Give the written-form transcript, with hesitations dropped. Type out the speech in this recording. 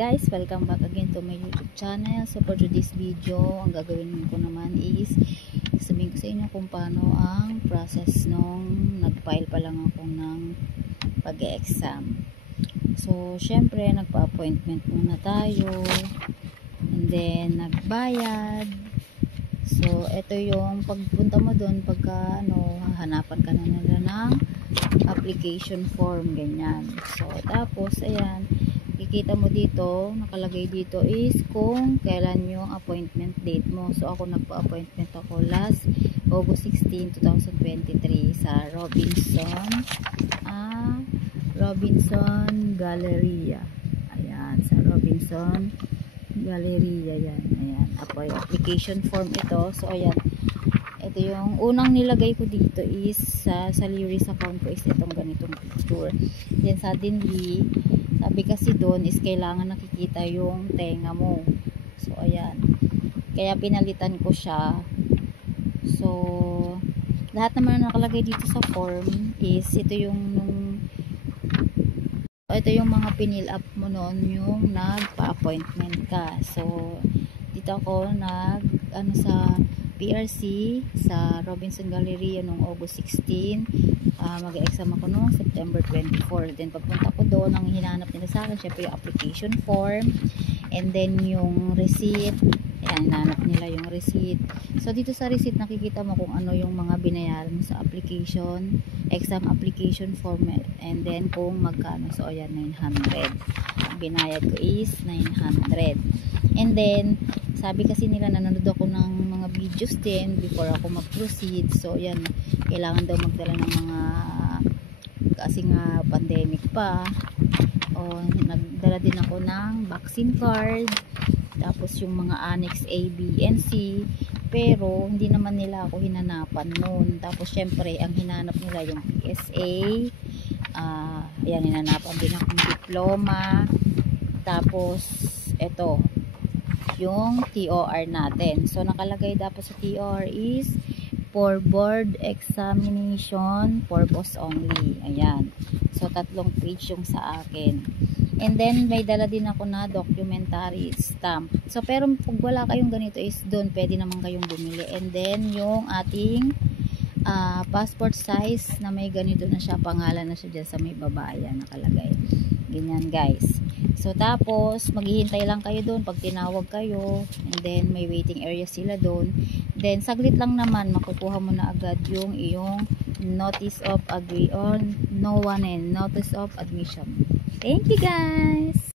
guys, welcome back again to my YouTube channel. So for today's video, ang gagawin ko naman is sabihin ko sa inyo kung paano ang process nung nag-file pa lang ako ng pag-e-exam. So syempre nagpa-appointment muna tayo, and then nagbayad. So ito yung pagpunta mo doon, pagka hahanapan ka na nila ng application form, ganyan. So tapos ayan, kikita mo dito, nakalagay dito is kung kailan yung appointment date mo. So ako nagpa-appointment ako last August 16, 2023 sa Robinson Galleria. Ayan, sa Robinson Galleria yan. Ayan, application form ito. So ayan, ito yung unang nilagay ko dito is sa Lyris account ko is itong ganitong picture. Then suddenly sabi kasi doon is kailangan nakikita yung tenga mo. So ayan, kaya pinalitan ko siya. So lahat naman na nakalagay dito sa form is ito yung mga pinil up mo noon yung nagpa-appointment ka. So dito ako sa PRC sa Robinson Galleria noong August 16. Mag-exam ako noong September 24. Then pagpunta ko doon, ang hinanap nila sa akin syempre yung application form, and then yung receipt. Ayan, hinanap nila yung receipt. So dito sa receipt nakikita mo kung ano yung mga binayaran mo sa exam application form, and then kung magkano. So ayan, 900. Ang binayad ko is 900. And then sabi kasi nila nanonood ako ng mga videos din before ako mag-proceed. So ayan, kailangan daw magdala ng mga, kasi nga pandemic pa, nagdala din ako ng vaccine card, tapos yung mga annex A, B, and C, pero hindi naman nila ako hinanapan noon. Tapos syempre ang hinanap nila yung PSA, ayan, hinanapan din akong diploma, tapos eto yung TOR natin. So nakalagay dapat sa TOR is for board examination purpose only. Ayan. So 3 page yung sa akin. And then may dala din ako na documentary stamp. So pero pag wala kayong ganito is doon pwede naman kayong bumili. And then yung ating passport size na may ganito na siya, pangalan na siya dyan sa may baba. Ayan, nakalagay. Ganyan guys. So tapos maghihintay lang kayo doon pag tinawag kayo, and then may waiting area sila doon. Then saglit lang naman makukuha mo na agad yung iyong notice of notice of admission. Thank you guys.